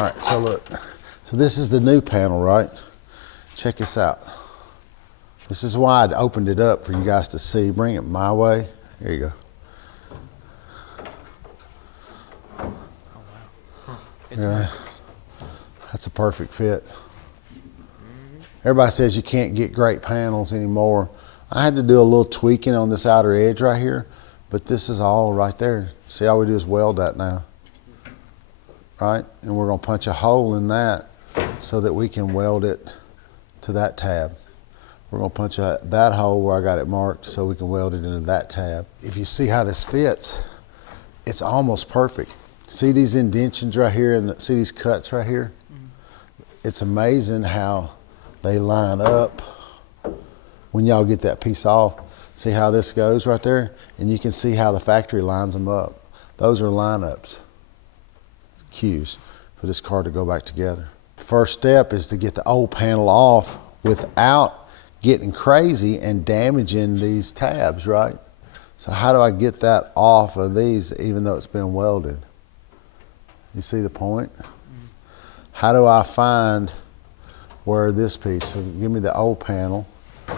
All right, so look. So this is the new panel, right? Check this out. This is why I opened it up for you guys to see. Bring it my way. There you go. Oh, wow. Huh. Yeah. That's a perfect fit. Everybody says you can't get great panels anymore. I had to do a little tweaking on this outer edge right here, but this is all right there. See, all we do is weld that now, right? And we're gonna punch a hole in that so that we can weld it to that tab. We're gonna punch that hole where I got it marked so we can weld it into that tab. If you see how this fits, it's almost perfect. See these indentions right here and see these cuts right here? It's amazing how they line up when y'all get that piece off. See how this goes right there? And you can see how the factory lines them up. Those are lineups, cues for this car to go back together. The first step is to get the old panel off without getting crazy and damaging these tabs, right? So how do I get that off of these even though it's been welded? You see the point? How do I find where this piece, so give me the old panel.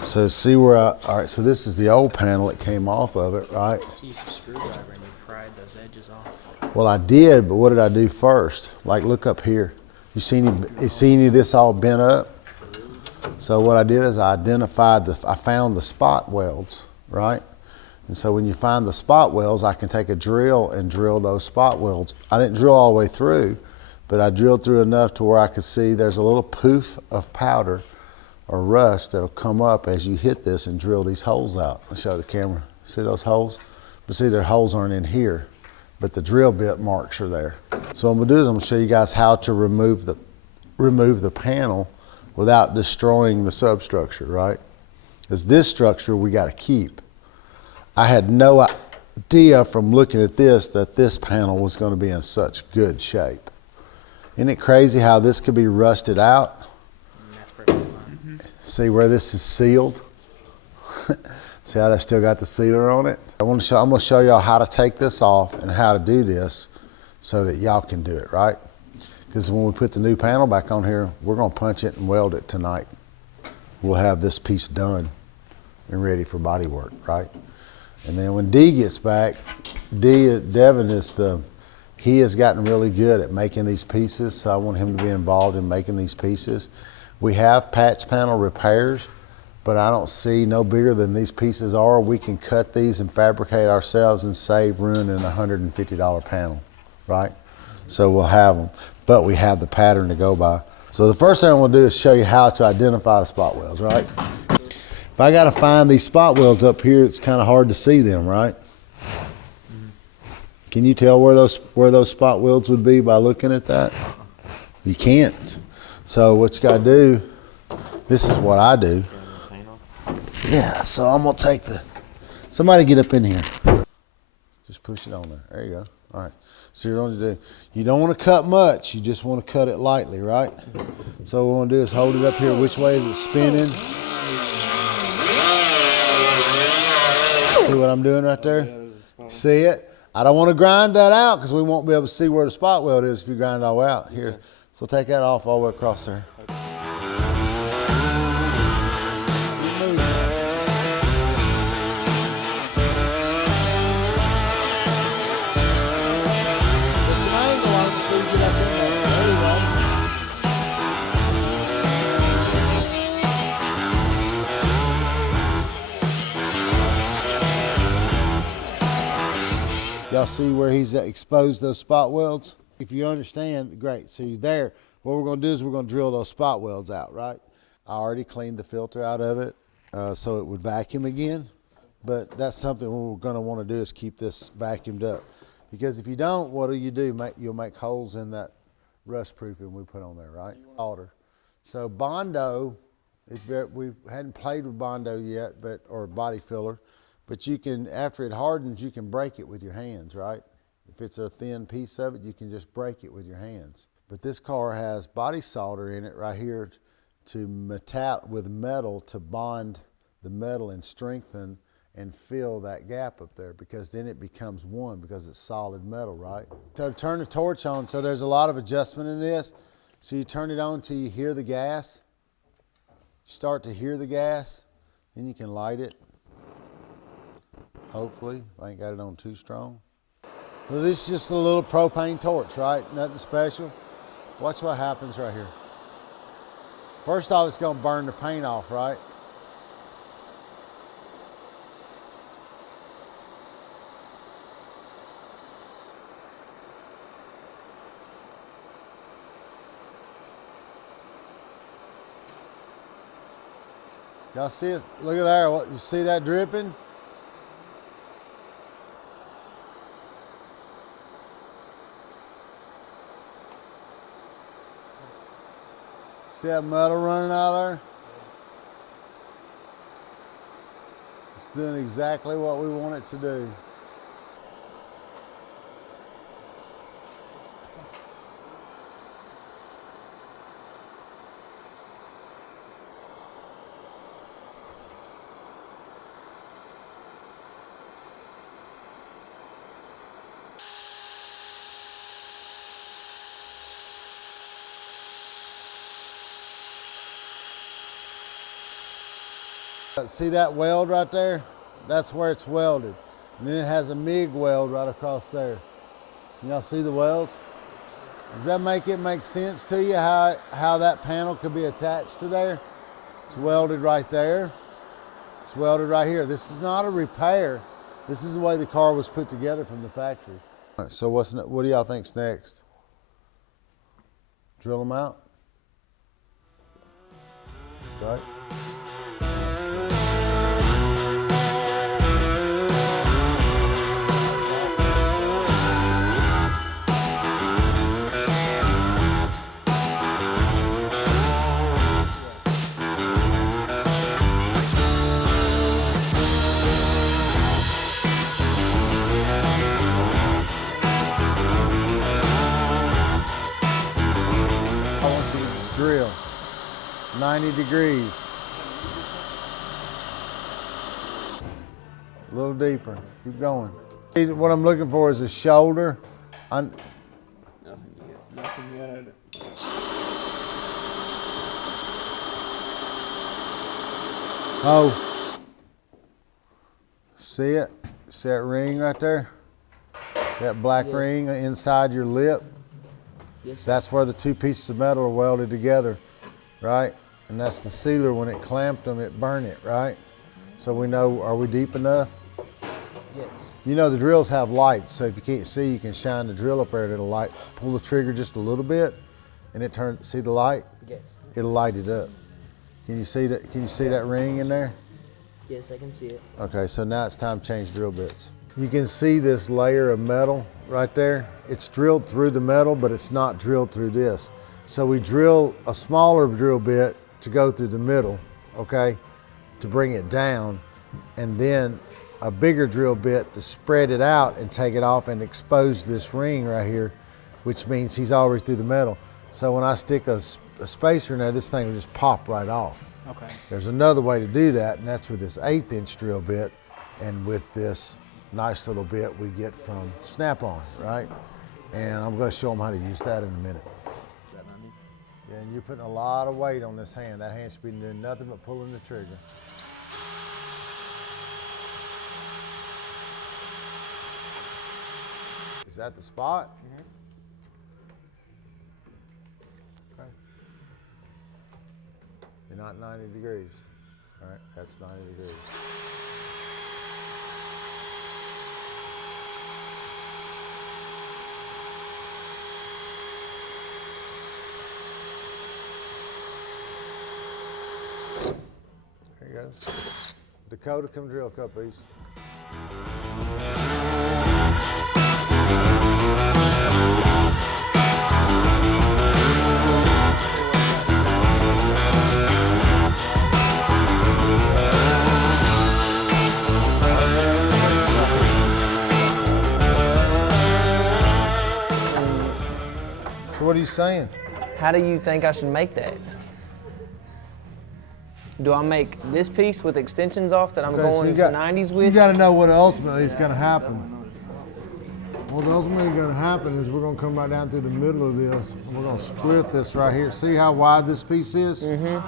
So see where all right, so this is the old panel that came off of it, right? You used a screwdriver and you pried those edges off. Well, I did, but what did I do first? Like, look up here. You see any of this all bent up? So what I did is I found the spot welds, right? And so when you find the spot welds, I can take a drill and drill those spot welds. I didn't drill all the way through, but I drilled through enough to where I could see there's a little poof of powder or rust that'll come up as you hit this and drill these holes out. I'll show the camera. See those holes? But see, their holes aren't in here, but the drill bit marks are there. So what I'm gonna do is I'm gonna show you guys how to remove the panel without destroying the substructure, right? Because this structure we gotta keep. I had no idea from looking at this that this panel was gonna be in such good shape. Isn't it crazy how this could be rusted out? That's perfectly fine. See where this is sealed? See how that still got the sealer on it? I'm gonna show y'all how to take this off and how to do this so that y'all can do it, right? Because when we put the new panel back on here, we're gonna punch it and weld it tonight. We'll have this piece done and ready for body work, right? And then when D gets back, Devin he has gotten really good at making these pieces, so I want him to be involved in making these pieces. We have patch panel repairs, but I don't see no bigger than these pieces are. We can cut these and fabricate ourselves and save ruining a $150 panel, right? So we'll have them, but we have the pattern to go by. So the first thing I'm gonna do is show you how to identify the spot welds, right? If I gotta find these spot welds up here, it's kind of hard to see them, right? Can you tell where those spot welds would be by looking at that? You can't. So what you gotta do, this is what I do. Yeah, so I'm gonna take somebody get up in here. Just push it on there. There you go. All right. So you don't want to cut much, you just want to cut it lightly, right? So what we're gonna do is hold it up here. Which way is it spinning? See what I'm doing right there? See it? I don't want to grind that out because we won't be able to see where the spot weld is if you grind it all out. Here, so take that off all the way across there. Y'all see where he's exposed those spot welds? If you understand, great. So you're there. What we're gonna do is we're gonna drill those spot welds out, right? I already cleaned the filter out of it so it would vacuum again. But that's something we're gonna wanna do is keep this vacuumed up. Because if you don't, what do? You'll make holes in that rust proofing we put on there, right? So Bondo, we hadn't played with Bondo yet, or body filler. But you can, after it hardens, you can break it with your hands, right? If it's a thin piece of it, you can just break it with your hands. But this car has body solder in it right here with metal to bond the metal and strengthen and fill that gap up there, because then it becomes one, because it's solid metal, right? So turn the torch on. So there's a lot of adjustment in this. So you turn it on until you hear the gas. Start to hear the gas, then you can light it. Hopefully, if I ain't got it on too strong. Well, this is just a little propane torch, right? Nothing special. Watch what happens right here. First off, it's gonna burn the paint off, right? Y'all see it? Look at there. What, you see that dripping? See that metal running out there? It's doing exactly what we want it to do. See that weld right there? That's where it's welded. And then it has a MIG weld right across there. Y'all see the welds? Does that make sense to you how that panel could be attached to there? It's welded right there. It's welded right here. This is not a repair. This is the way the car was put together from the factory. All right, so what do y'all think's next? Drill them out? Right? Drill 90 degrees, a little deeper, keep going. What I'm looking for is a shoulder. Nothing yet. Oh, see it? See that ring right there? That black ring inside your lip? Yes, sir. That's where the two pieces of metal are welded together, right? And that's the sealer. When it clamped them, it burned it, right? So we know, are we deep enough? Yes. You know the drills have lights, so if you can't see, you can shine the drill up there and it'll light. Pull the trigger just a little bit, and it turns. See the light? Yes. It'll light it up. Can you see that? Can you see that ring in there? Yes, I can see it. Okay, so now it's time to change drill bits. You can see this layer of metal right there. It's drilled through the metal, but it's not drilled through this. So we drill a smaller drill bit to go through the middle, okay, to bring it down, and then a bigger drill bit to spread it out and take it off and expose this ring right here, which means he's already through the metal. So when I stick a spacer in there, this thing will just pop right off. Okay. There's another way to do that, and that's with this 1/8 inch drill bit and with this nice little bit we get from Snap-on, right? And I'm going to show them how to use that in a minute. Is that not me? Yeah, and you're putting a lot of weight on this hand. That hand should be doing nothing but pulling the trigger. Is that the spot? Mm-hmm. Okay. You're not 90 degrees. All right, that's 90 degrees. There he goes. Dakota, come drill a couple piece. So what are you saying? How do you think I should make that? Do I make this piece with extensions off that I'm Okay, so going you to got- 90s You with? got to know what ultimately is going to happen. What's ultimately going to happen is we're going to come right down through the middle of this, and we're going to split this right here. See how wide this piece is? Mm-hmm.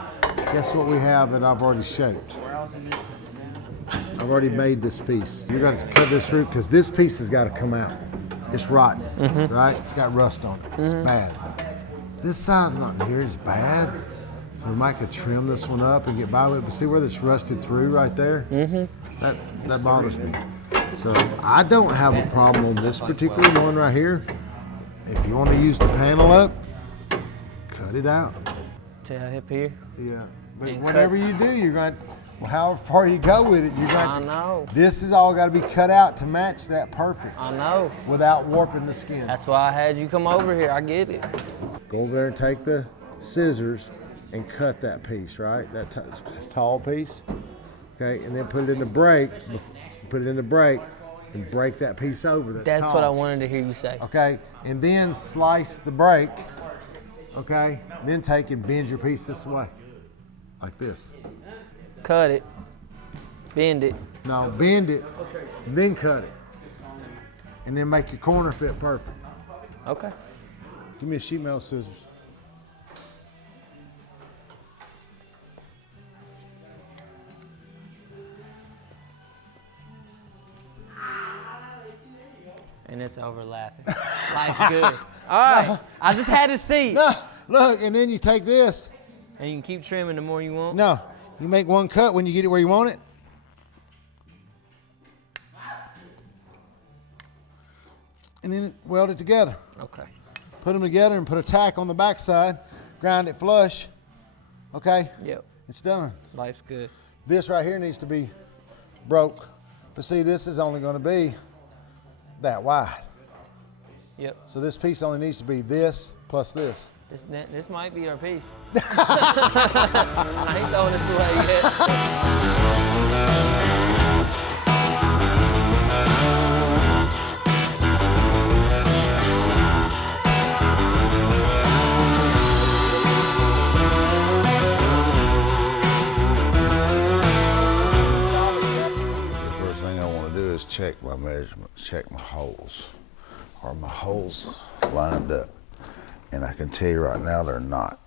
Guess what we have that I've already shaped? I've already made this piece. You're going to cut this through because this piece has got to come out. It's rotten, right? It's got rust on it. It's bad. This side's not near as bad. So we might could trim this one up and get by with it. But see where this rusted through right there? That bothers me. So I don't have a problem on this particular one right here. If you want to use the panel up, cut it out. To hip here? Yeah. But And whatever you do, you're going to, well, however far you go with it, you're going I to. know. This has all got to be cut out to match that perfect I know. without warping the skin. That's why I had you come over here. I get it. Go over there and take the scissors and cut that piece, right? That tall piece. Okay, and then put it in the brake. Put it in the brake and break that piece over. That's tall. what I wanted to hear you say. Okay, and then slice the brake. Okay, then take and bend your piece this way, like this. Cut it. Bend it. No, bend it, then cut it, and then make your corner fit perfect. Okay. Give me a sheet metal scissors. And it's overlapping. Life's good. All right. I just had to see. No, look, and then you take this. And you can keep trimming the more you want. No, you make one cut when you get it where you want it. And then weld it together. Okay. Put them together and put a tack on the backside. Grind it flush. Okay? Yep. It's done. Life's good. This right here needs to be broke. But see, this is only going to be that wide. Yep. So this piece only needs to be this plus this. This might be our piece. I ain't throwing this away yet. First thing I want to do is check my measurements, check my holes. Are my holes lined up? And I can tell you right now they're not.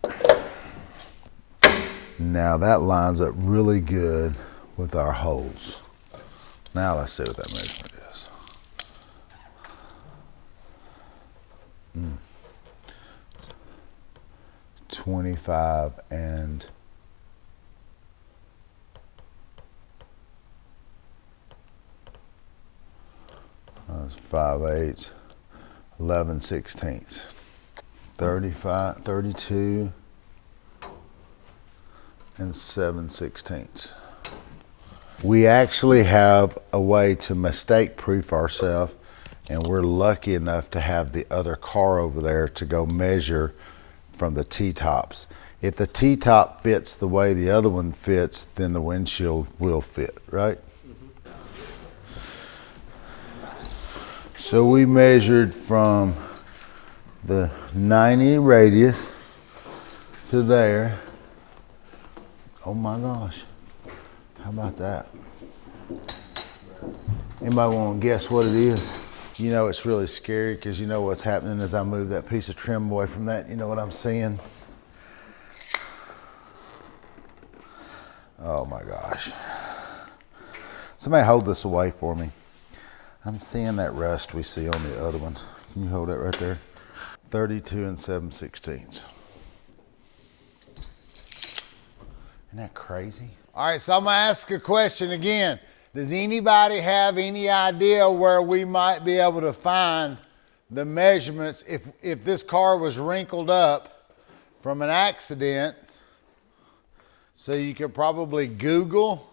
Now that lines up really good with our holes. Now let's see what that measurement is. 25 and 5/8, 11/16, 35, 32, and 7/16. We actually have a way to mistake-proof ourselves, and we're lucky enough to have the other car over there to go measure from the T-tops. If the T-top fits the way the other one fits, then the windshield will fit, right? So we measured from the 90 radius to there. Oh my gosh, how about that? Anybody want to guess what it is? You know it's really scary because you know what's happening as I move that piece of trim away from that. You know what I'm seeing? Oh my gosh. Somebody hold this away for me. I'm seeing that rust we see on the other one. Can you hold that right there? 32 and 7/16. Isn't that crazy? All right, so I'm gonna ask a question again. Does anybody have any idea where we might be able to find the measurements if this car was wrinkled up from an accident? So you could probably Google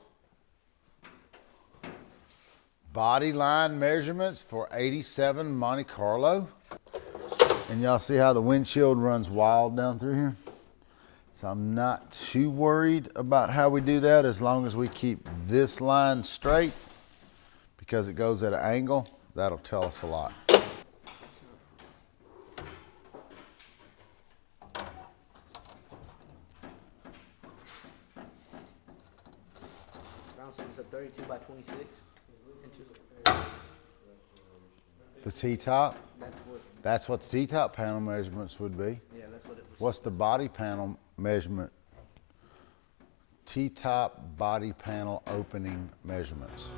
body line measurements for 87 Monte Carlo. And y'all see how the windshield runs wild down through here? So I'm not too worried about how we do that as long as we keep this line straight because it goes at an angle. That'll tell us a lot. said it's a 32 by 26 inches. The T-top? That's what. That's what the T-top panel measurements would be. Yeah, that's what it was. What's the body panel measurement? T-top body panel opening measurements.